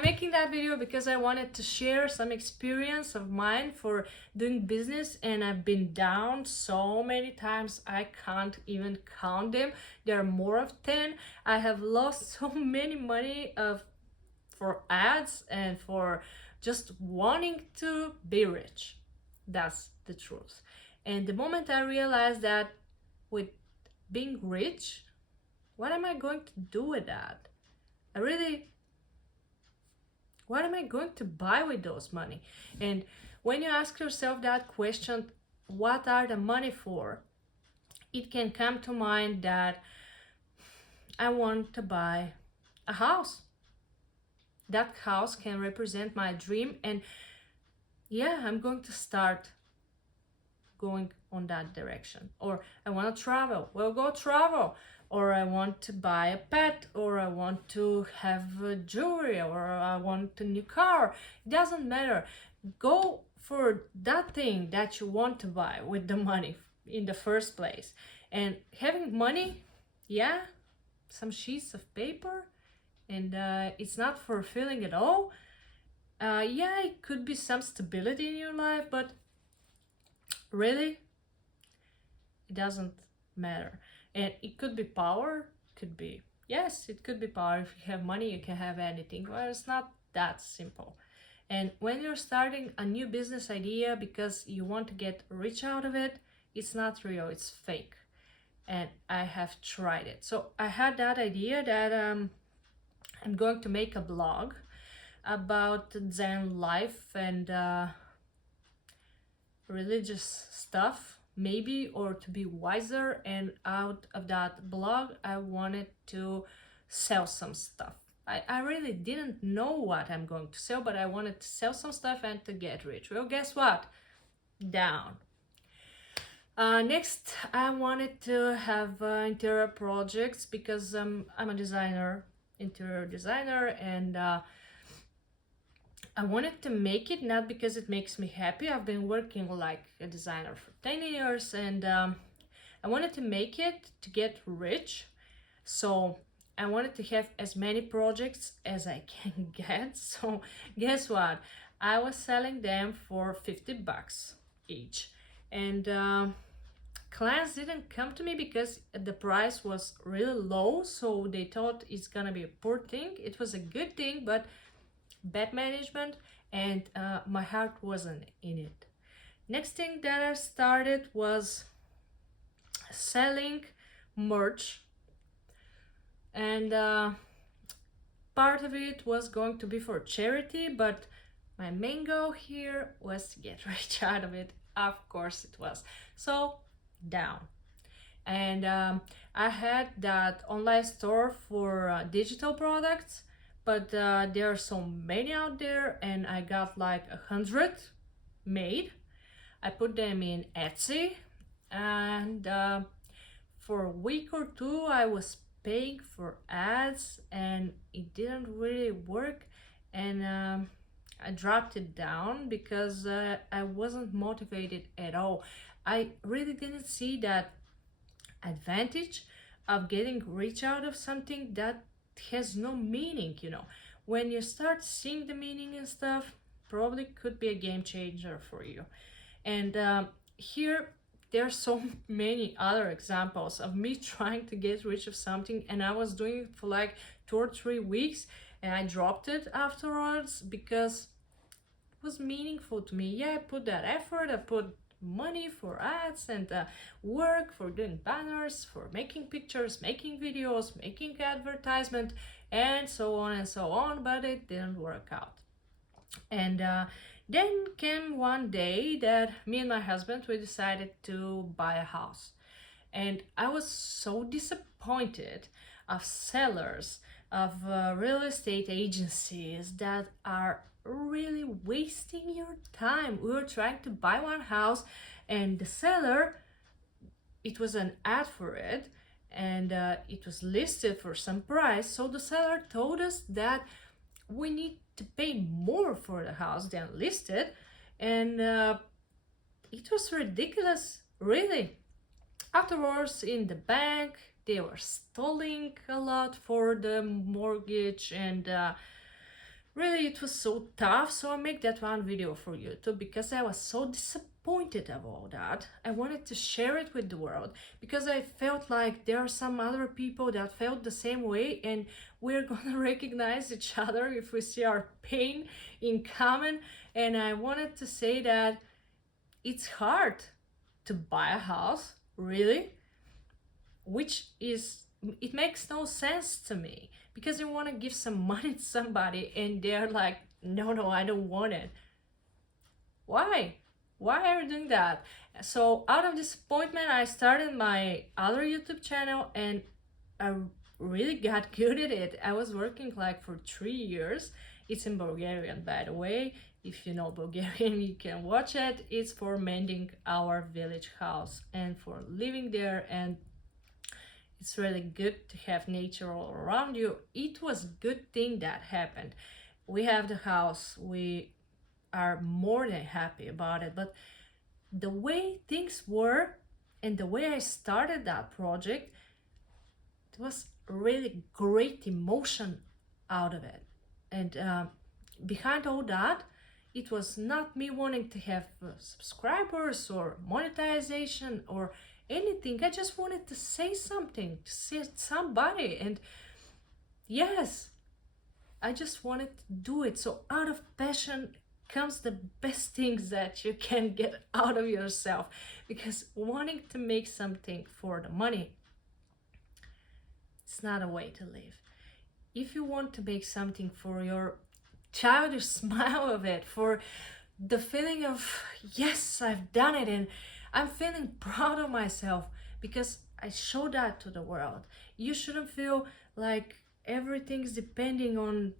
I'm making that video because I wanted to share some experience of mine for doing business, and I've been down so many times I can't even count them. There are more of 10. I have lost so many money for ads and for just wanting to be rich. That's the truth. And the moment I realized that with being rich, what am I going to do with that? What am I going to buy with those money? And when you ask yourself that question, what are the money for? It can come to mind that I want to buy a house. That house can represent my dream, and yeah, I'm going to start going on that direction. Or I want to travel, well, go travel. Or I want to buy a pet, or I want to have jewelry, or I want a new car. It doesn't matter. Go for that thing that you want to buy with the money in the first place. And having money, yeah, some sheets of paper, and it's not fulfilling at all. Yeah, it could be some stability in your life, but really, it doesn't matter. And it could be power, could be, yes, it could be power. If you have money, you can have anything. Well, it's not that simple. And when you're starting a new business idea because you want to get rich out of it, it's not real, it's fake. And I have tried it. So I had that idea that I'm going to make a blog about Zen life and religious stuff, maybe, or to be wiser. And out of that blog, I wanted to sell some stuff. I really didn't know what I'm going to sell, but I wanted to sell some stuff and to get rich. Well, guess what? Down. Next, I wanted to have interior projects because I'm a designer, interior designer, and I wanted to make it not because it makes me happy. I've been working like a designer for 10 years, and I wanted to make it to get rich. So I wanted to have as many projects as I can get. So guess what? I was selling them for $50 each. And clients didn't come to me because the price was really low. So they thought it's gonna be a poor thing. It was a good thing, but bad management, and my heart wasn't in it. Next thing that I started was selling merch, and part of it was going to be for charity, but my main goal here was to get rich out of it. Of course it was. So down. And I had that online store for digital products, but there are so many out there, and I got like 100 made. I put them in Etsy, and for a week or two I was paying for ads, and it didn't really work, and I dropped it down because I wasn't motivated at all. I really didn't see that advantage of getting rich out of something that has no meaning. When you start seeing the meaning and stuff, probably could be a game changer for you. And here there are so many other examples of me trying to get rich of something, and I was doing it for like 2 or 3 weeks, and I dropped it afterwards because it was meaningful to me. Yeah, I put that effort, I put money for ads and work for doing banners, for making pictures, making videos, making advertisement, and so on, but it didn't work out. And then came one day that me and my husband, we decided to buy a house, and I was so disappointed of sellers, of real estate agencies that are really wasting your time. We were trying to buy one house, and the seller, it was an ad for it, and it was listed for some price. So the seller told us that we need to pay more for the house than listed, and it was ridiculous, really. Afterwards, in the bank, they were stalling a lot for the mortgage, and really it was so tough, so I make that one video for YouTube because I was so disappointed about that. I wanted to share it with the world because I felt like there are some other people that felt the same way, and we're gonna recognize each other if we see our pain in common. And I wanted to say that it's hard to buy a house, really, which is, it makes no sense to me because you want to give some money to somebody and they're like, no, I don't want it. Why are you doing that? So out of disappointment, I started my other YouTube channel, and I really got good at it. I was working like for 3 years. It's in Bulgarian, by the way. If you know Bulgarian, you can watch it. It's for mending our village house and for living there, and it's really good to have nature all around you. It was a good thing that happened. We have the house, we are more than happy about it, but the way things were and the way I started that project, it was really great emotion out of it. And behind all that, it was not me wanting to have subscribers or monetization or anything. I just wanted to say something to somebody, and yes, I just wanted to do it. So out of passion comes the best things that you can get out of yourself, because wanting to make something for the money, it's not a way to live. If you want to make something for your childish smile of it, for the feeling of yes, I've done it, and I'm feeling proud of myself because I show that to the world. You shouldn't feel like everything's depending on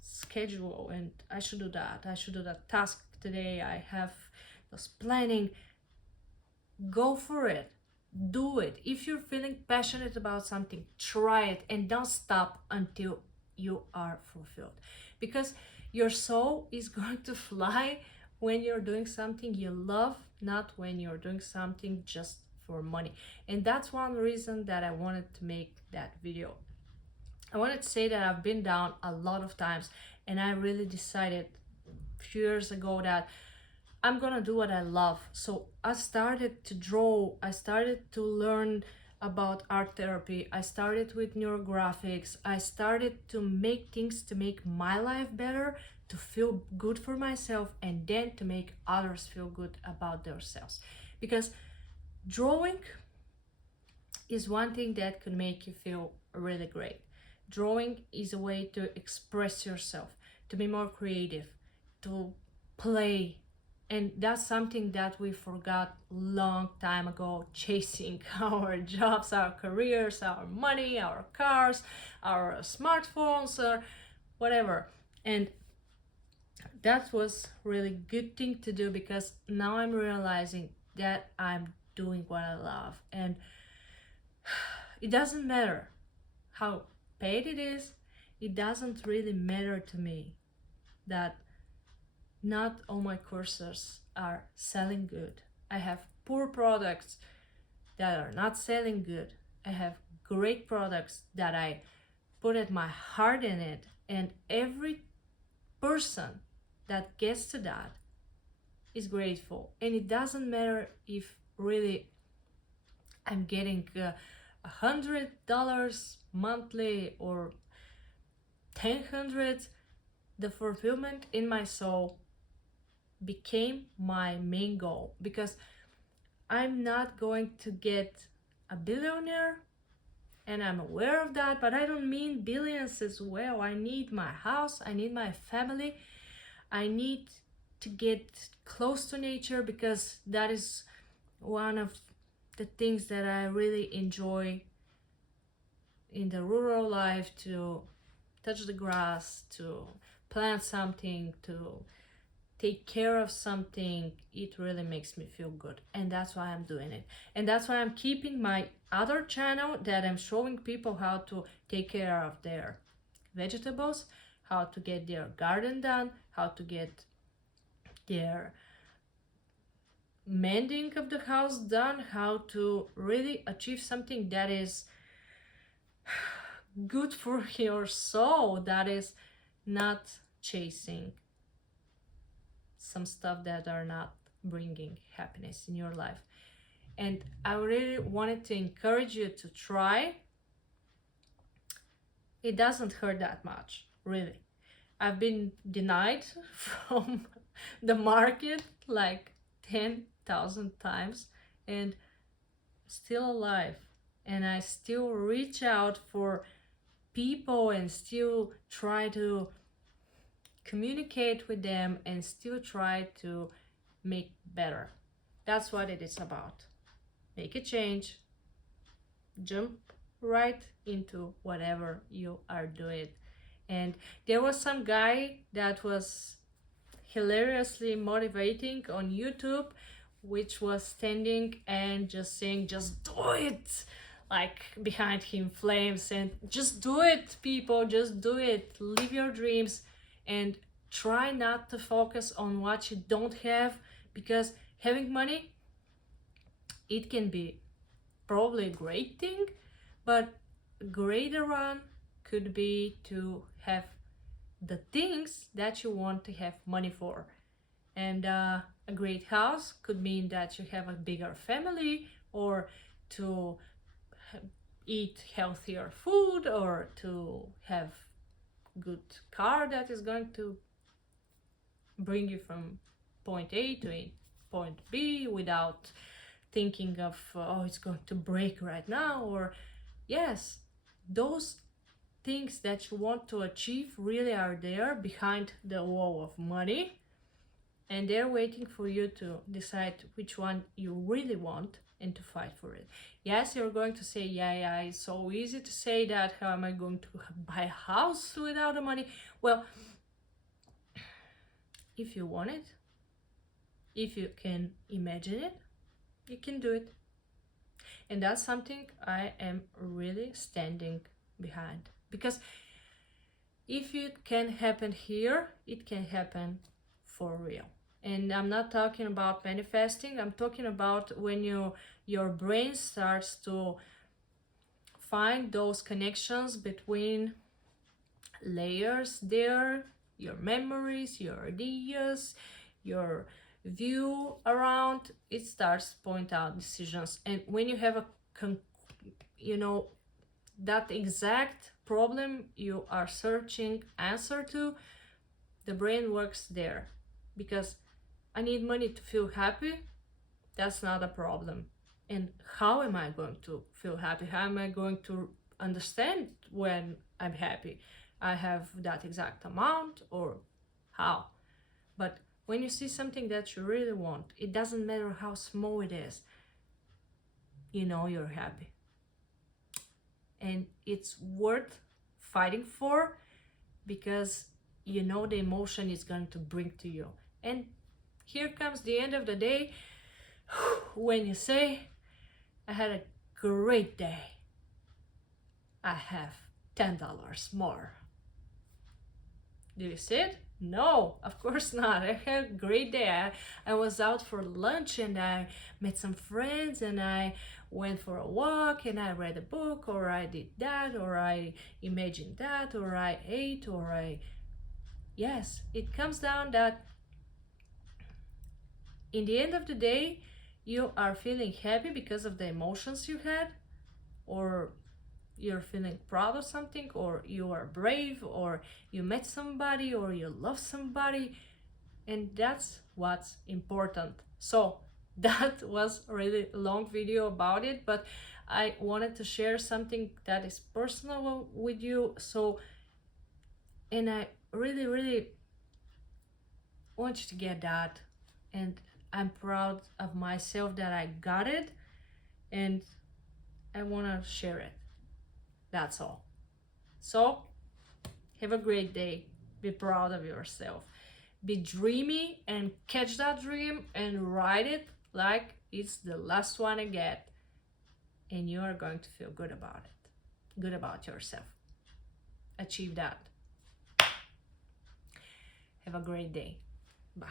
schedule and I should do that task today, I have this planning. Go for it, do it. If you're feeling passionate about something, try it and don't stop until you are fulfilled, because your soul is going to fly when you're doing something you love, not when you're doing something just for money. And that's one reason that I wanted to make that video. I wanted to say that I've been down a lot of times, and I really decided a few years ago that I'm gonna do what I love. So I started to draw, I started to learn about art therapy, I started with neurographics, I started to make things to make my life better, to feel good for myself, and then to make others feel good about themselves. Because drawing is one thing that could make you feel really great. Drawing is a way to express yourself, to be more creative, to play. And that's something that we forgot long time ago, chasing our jobs, our careers, our money, our cars, our smartphones, or whatever. And that was really good thing to do, because now I'm realizing that I'm doing what I love, and it doesn't matter how paid it is. It doesn't really matter to me that not all my courses are selling good. I have poor products that are not selling good. I have great products that I put my heart in it, and every person that gets to that is grateful. And it doesn't matter if really I'm getting $100 monthly or 1,000. The fulfillment in my soul became my main goal, because I'm not going to get a billionaire, and I'm aware of that, but I don't mean billions as well. I need my house, I need my family, I need to get close to nature, because that is one of the things that I really enjoy in the rural life, to touch the grass, to plant something, to take care of something. It really makes me feel good, and that's why I'm doing it. And that's why I'm keeping my other channel, that I'm showing people how to take care of their vegetables, how to get their garden done, how to get their mending of the house done, how to really achieve something that is good for your soul, that is not chasing some stuff that are not bringing happiness in your life. And I really wanted to encourage you to try. It doesn't hurt that much, really. I've been denied from the market like 10,000 times and still alive. And I still reach out for people and still try to communicate with them and still try to make better. That's what it is about. Make a change, jump right into whatever you are doing. And there was some guy that was hilariously motivating on YouTube, which was standing and just saying, just do it, like behind him flames, and just do it, people, just do it, live your dreams, and try not to focus on what you don't have, because having money, it can be probably a great thing, but a greater one could be to have the things that you want to have money for. And a great house could mean that you have a bigger family, or to eat healthier food, or to have good car that is going to bring you from point A to point B without thinking of, oh, it's going to break right now. Or yes, those things that you want to achieve really are there behind the wall of money, and they're waiting for you to decide which one you really want and to fight for it. Yes, you're going to say, yeah, it's so easy to say that. How am I going to buy a house without the money? Well, if you want it, if you can imagine it, you can do it. And that's something I am really standing behind, because if it can happen here, it can happen for real. And I'm not talking about manifesting, I'm talking about when your brain starts to find those connections between layers there, your memories, your ideas, your view around, it starts to point out decisions. And when you have that exact problem you are searching answer to, the brain works there. Because I need money to feel happy, that's not a problem. And how am I going to feel happy? How am I going to understand when I'm happy? I have that exact amount, or how? But when you see something that you really want, it doesn't matter how small it is, you know you're happy. And it's worth fighting for, because you know the emotion is going to bring to you. And here comes the end of the day when you say, I had a great day, I have $10 more. Do you see it? No, of course not. I had a great day. I was out for lunch and I met some friends and I went for a walk and I read a book, or I did that, or I imagined that, or I ate, or yes, it comes down that in the end of the day, you are feeling happy because of the emotions you had, or you're feeling proud of something, or you are brave, or you met somebody, or you love somebody, and that's what's important. So that was a really long video about it, but I wanted to share something that is personal with you. So, and I really want you to get that, and I'm proud of myself that I got it, and I want to share it. That's all. So have a great day. Be proud of yourself. Be dreamy and catch that dream and ride it like it's the last one I get. And you are going to feel good about it. Good about yourself. Achieve that. Have a great day. Bye.